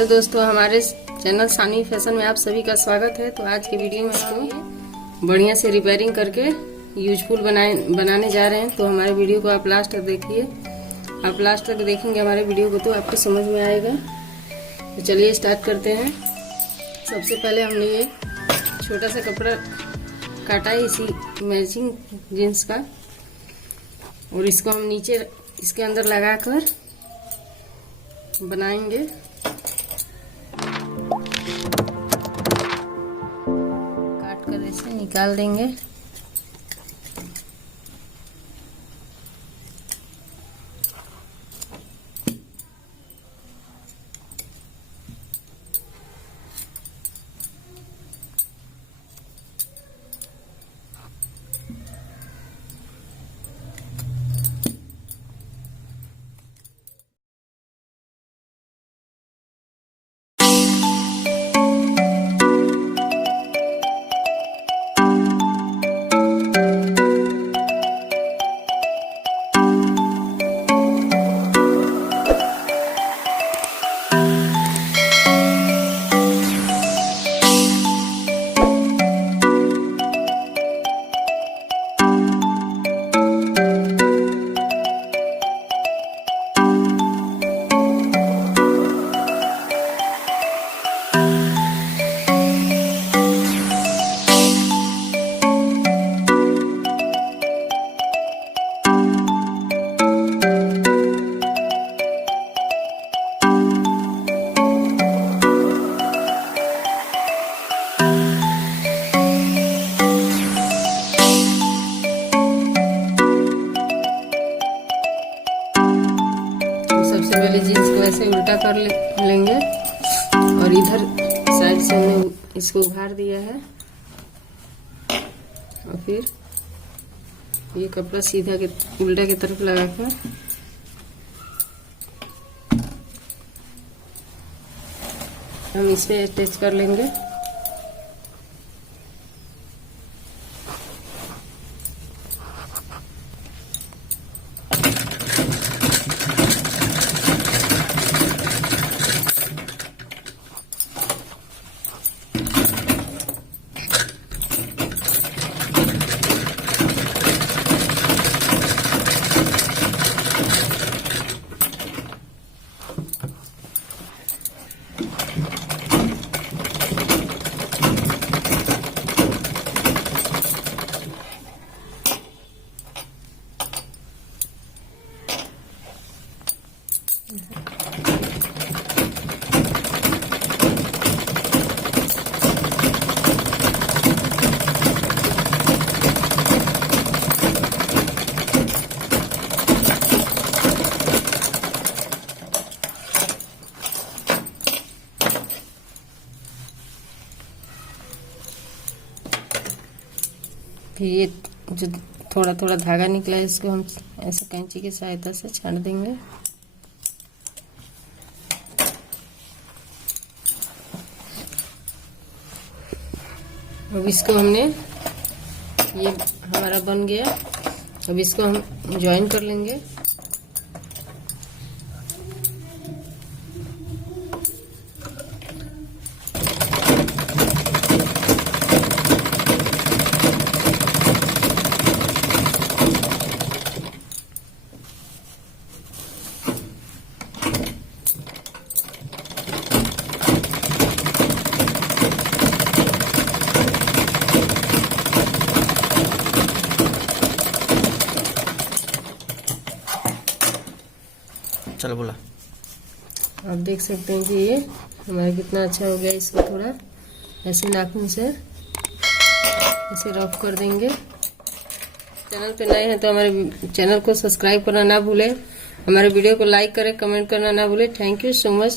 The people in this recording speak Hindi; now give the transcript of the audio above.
तो दोस्तों, हमारे चैनल शानवी फैशन में आप सभी का स्वागत है। तो आज के वीडियो में इसको बढ़िया से रिपेयरिंग करके यूजफुल बनाने जा रहे हैं। तो हमारे वीडियो को आप लास्ट तक देखिए। आप लास्ट तक देखेंगे हमारे वीडियो को तो आपको समझ में आएगा। तो चलिए स्टार्ट करते हैं। सबसे पहले हमने ये छोटा सा कपड़ा काटा है इसी मैचिंग जीन्स का, और इसको हम नीचे इसके अंदर लगाकर बनाएंगे। काट कर ऐसे निकाल देंगे। सबसे पहले जीन्स को ऐसे उल्टा कर लेंगे, और इधर साइड से हमने इसको उभार दिया है, और फिर ये कपड़ा सीधा के उल्टा की तरफ लगाकर हम इस पे अटैच कर लेंगे। फिर ये जो थोड़ा थोड़ा धागा निकला है, इसको हम ऐसे कैंची की सहायता से छाट देंगे। अब इसको हमने, ये हमारा बन गया। अब इसको हम ज्वाइन कर लेंगे। चलो बोला। आप देख सकते हैं कि ये हमारा कितना अच्छा हो गया। इसको थोड़ा ऐसे नाखून से ऐसे रफ कर देंगे। चैनल पे नए हैं तो हमारे चैनल को सब्सक्राइब करना ना भूलें। हमारे वीडियो को लाइक करें, कमेंट करना ना भूलें। Thank you so much.